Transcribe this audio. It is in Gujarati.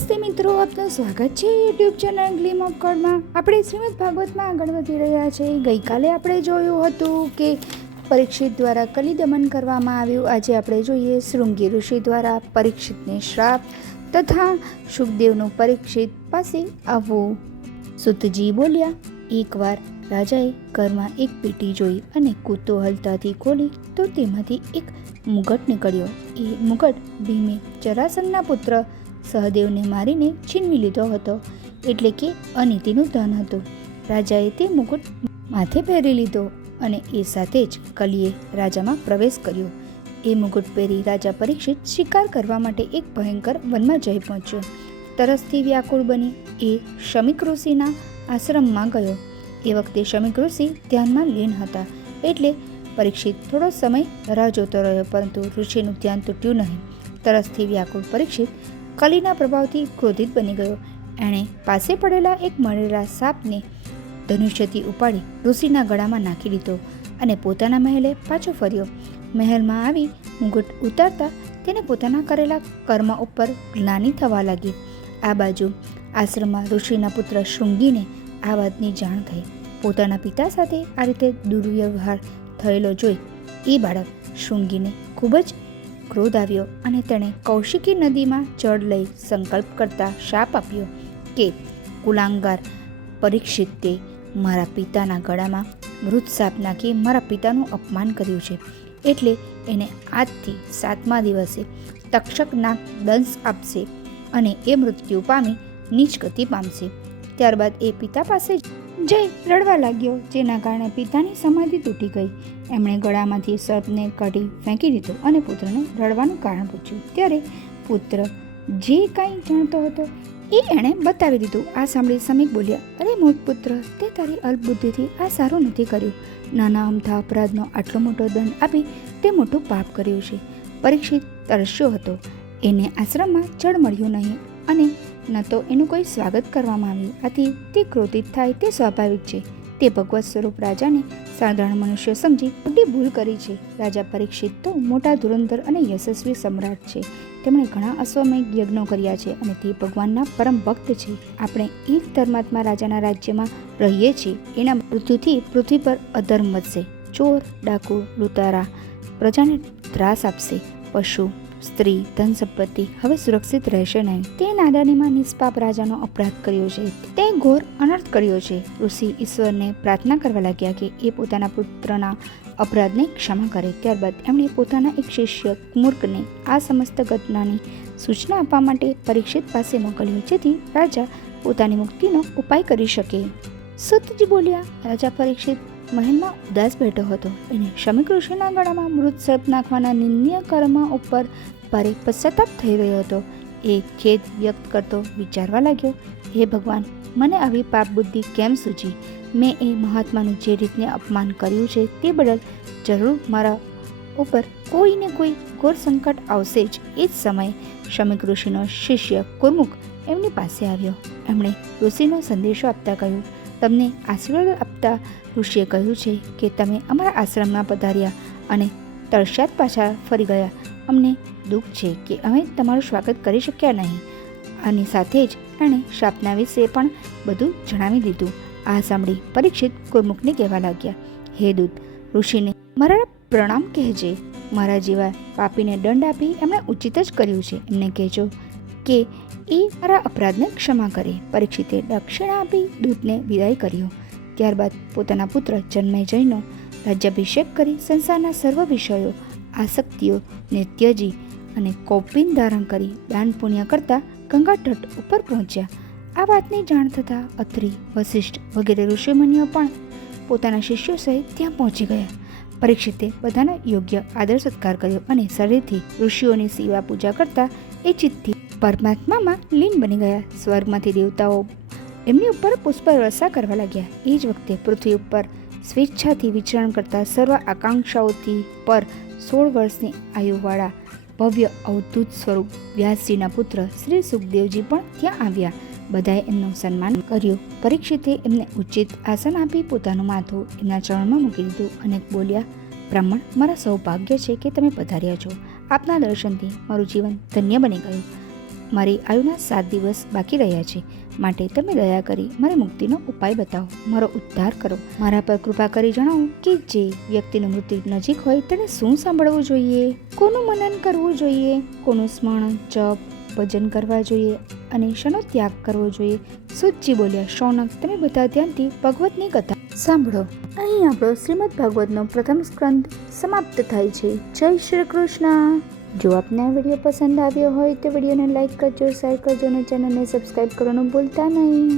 નમસ્તે મિત્રો, આપનું સ્વાગત છે યુટ્યુબ ચેનલ ગ્લીમ ઓફ કોડમાં આપણે શ્રીમદ ભાગવતમાં આગળ વધી રહ્યા છે. ગઈકાલે આપણે જોયું હતું કે પરીક્ષિત દ્વારા કલિદમન કરવામાં આવ્યું. આજે આપણે જોઈએ શૃંગી ઋષિ દ્વારા પરીક્ષિતને શ્રાપ તથા સુખદેવનું પરીક્ષિત પાસે આવવું. સુતજી બોલ્યા, એકવાર રાજાએ ઘરમાં એક પેટી જોઈ અને કુતૂહલતાથી ખોલી તો તેમાંથી એક મુગટ નીકળ્યો. એ મુગટ ભીમે જરાસંગના પુત્ર સહદેવને મારીને છીનવી લીધો હતો, એટલે કે અનિતિનું ધન હતું. રાજાએ તે મુકુટ માથે પહેરી લીધો અને એ સાથે જ કલીએ રાજામાં પ્રવેશ કર્યો. એ મુકુટ પહેરી રાજા પરીક્ષિત શિકાર કરવા માટે એક ભયંકર વનમાં જઈ પહોંચ્યો. તરસથી વ્યાકુળ બની એ શમિક ઋષિના આશ્રમમાં ગયો. એ વખતે શમિક ઋષિ ધ્યાનમાં લીન હતા, એટલે પરીક્ષિત થોડો સમય રાહ જોતો રહ્યો, પરંતુ ઋષિનું ધ્યાન તૂટ્યું નહીં. તરસથી વ્યાકુળ પરીક્ષિત કલીના પ્રભાવથી ક્રોધિત બની ગયો. એણે પાસે પડેલા એક મળેલા સાપને ધનુષ્યથી ઉપાડી ઋષિના ગળામાં નાખી દીધો અને પોતાના મહેલે પાછો ફર્યો. મહેલમાં આવી મુગટ ઉતારતા તેને પોતાના કરેલા કર્મ ઉપર ગ્લાની થવા લાગી. આ બાજુ આશ્રમમાં ઋષિના પુત્ર શૃંગીને આ વાતની જાણ થઈ. પોતાના પિતા સાથે આ રીતે દુર્વ્યવહાર થયેલો જોઈ એ બાળક શૃંગીને ખૂબ જ ક્રોધ આવ્યો અને તેણે કૌશિકી નદીમાં જળ લઈ સંકલ્પ કરતા શાપ આપ્યો કે, કુલાંગાર, પરીક્ષિત તે, મારા પિતાના ગળામાં મૃત સાપ નાખી મારા પિતાનું અપમાન કર્યું છે. એટલે એને આજથી સાતમા દિવસે તક્ષક નાગ દંશ આપશે અને એ મૃત્યુ પામી નીચ ગતિ પામશે. ત્યારબાદ એ પિતા પાસે જઈ રડવા લાગ્યો, જેના કારણે પિતાની સમાધિ તૂટી ગઈ. એમણે ગળામાંથી સર્પને કાઢી ફેંકી દીધો અને પુત્રને રડવાનું કારણ પૂછ્યું. ત્યારે પુત્ર જે કાંઈ જાણતો હતો એ એણે બતાવી દીધું. આ સાંભળી સમીક બોલ્યા, અરે મૂળ પુત્ર, તે તારી અલ્પબુદ્ધિથી આ સારું નથી કર્યું. નાના અમથા અપરાધનો આટલો મોટો દંડ આપી તે મોટું પાપ કર્યું છે. પરીક્ષિત તરસ્યો હતો. એને આશ્રમમાં જળ મળ્યું નહીં અને ન તો એનું કોઈ સ્વાગત કરવામાં આવ્યું. આથી તે ક્રોધિત થાય તે સ્વાભાવિક છે. તે ભગવત સ્વરૂપ રાજાને સાધારણ મનુષ્ય સમજી મોટી ભૂલ કરી છે. રાજા પરીક્ષિત તો મોટા ધુરંધર અને યશસ્વી સમ્રાટ છે. તેમણે ઘણા અશ્વમય યજ્ઞો કર્યા છે અને તે ભગવાનના પરમ ભક્ત છે. આપણે એક ધર્માત્મા રાજાના રાજ્યમાં રહીએ છીએ. એના મૃત્યુથી પૃથ્વી પર અધર્મ વધશે. ચોર, ડાકુ લૂંટારા પ્રજાને ત્રાસ આપશે. પશુ સ્ત્રી, ધન સંપત્તિ હવે સુરક્ષિત રહેશે નહીં. તે નાદાનીમાં નિષ્પાપ રાજાનો અપરાધ કર્યો છે. તે ઘોર અનર્થ કર્યો છે. ઋષિ ઈશ્વરને પ્રાર્થના કરવા લાગ્યા કે એ પોતાના પુત્રના અપરાધને ક્ષમા કરે. ત્યારબાદ એમણે પોતાના એક શિષ્ય કુમુર્કને આ સમસ્ત ઘટનાની સૂચના આપવા માટે પરીક્ષિત પાસે મોકલ્યું, જેથી રાજા પોતાની મુક્તિનો ઉપાય કરી શકે. સુતજી બોલ્યા, રાજા પરીક્ષિત મહેલમાં ઉદાસ બેઠો હતો. એને શમી ઋષિના ગળામાં મૃત સર્પ નાખવાના નિંદનીય કર્મ ઉપર ભારે પશ્ચાતાપ થઈ રહ્યો હતો. એ ખેદ વ્યક્ત કરતો વિચારવા લાગ્યો, હે ભગવાન, મને આવી પાપ બુદ્ધિ કેમ સૂચી મેં એ મહાત્માનું જે રીતને અપમાન કર્યું છે તે બદલ જરૂર મારા ઉપર કોઈને કોઈ ઘોર સંકટ આવશે જ. એ જ સમયે શમિક ઋષિનો શિષ્ય કુર્મુખ એમની પાસે આવ્યો. એમણે ઋષિનો સંદેશો આપતા કહ્યું તમને આશીર્વાદ આપતા ઋષિએ કહ્યું છે કે તમે અમારા આશ્રમમાં પધાર્યા અને તરસ્યાત પાછા ફરી ગયા. અમને દુઃખ છે કે અમે તમારું સ્વાગત કરી શક્યા નહીં. આની સાથે જ એણે શાપના વિશે પણ બધું જણાવી દીધું. આ સાંભળી પરીક્ષિત ગુરમુખને કહેવા લાગ્યા, હે દૂત, ઋષિને મારા પ્રણામ કહેજે. મારા જેવા પાપીને દંડ આપી એમણે ઉચિત જ કર્યું છે. એમને કહેજો કે એ મારા અપરાધને ક્ષમા કરે. પરીક્ષિતે દક્ષિણા આપી દૂતને વિદાય કર્યો. ત્યારબાદ પોતાના પુત્ર જન્મેજયનો રાજ્યાભિષેક કરી સંસારના સર્વ વિષયો, આસક્તિઓ, નિત્યજી અને કૌપિન ધારણ કરી દાન પુણ્ય કરતા ગંગા તટ ઉપર પહોંચ્યા. આ વાતની જાણ થતાં અત્રિ વશિષ્ઠ વગેરે ઋષિમુનિઓ પણ પોતાના શિષ્યો સહિત ત્યાં પહોંચી ગયા. પરીક્ષિતે બધાનો યોગ્ય આદર સત્કાર કર્યો અને શરીરથી ઋષિઓની સેવા પૂજા કરતા એ ચિત્તથી પરમાત્મામાં લીન બની ગયા. સ્વર્ગમાંથી દેવતાઓ એમની ઉપર પુષ્પ વર્ષા કરવા લાગ્યા. એ જ વખતે પૃથ્વી ઉપર સ્વેચ્છાથી વિચરણ કરતા સર્વ આકાંક્ષાઓથી પર સોળ વર્ષની આયુવાળા ભવ્ય અવધૂત સ્વરૂપ વ્યાસજીના પુત્ર શ્રી સુખદેવજી પણ ત્યાં આવ્યા. બધાએ એમનું સન્માન કર્યું. પરીક્ષિતે એમને ઉચિત આસન આપી પોતાનું માથું એમના ચરણમાં મૂકી દીધું અને બોલ્યા, બ્રાહ્મણ, મારા સૌભાગ્ય છે કે તમે પધાર્યા છો. આપના દર્શનથી મારું જીવન ધન્ય બની ગયું. મારી આયુના સાત દિવસ બાકી રહ્યા છે. માટે તમે દયા કરી મારી મુક્તિનો ઉપાય બતાવો. મારો ઉદ્ધાર કરો. મારા પર કૃપા કરી જણાવો કે જે વ્યક્તિનું મૃત્યુ નજીક હોય તેને શું સાંભળવું જોઈએ? કોનું મનન કરવું જોઈએ? કોનું સ્મરણ, જપ, ભજન કરવા જોઈએ અને શનો ત્યાગ કરવો જોઈએ? સુજી બોલ્યા, શૌનક, તમે બધા ધ્યાનથી ભગવતની કથા સાંભળો. અહીં આપણો શ્રીમદ ભાગવતનો પ્રથમ સ્કંદ સમાપ્ત થાય છે. જય શ્રી કૃષ્ણ. જો આપને આ વીડિયો પસંદ આવ્યો હોય તો વિડીયોને લાઇક કરજો, શેર કરજો અને ચેનલને સબસ્ક્રાઈબ કરવાનું ભૂલતા નહીં.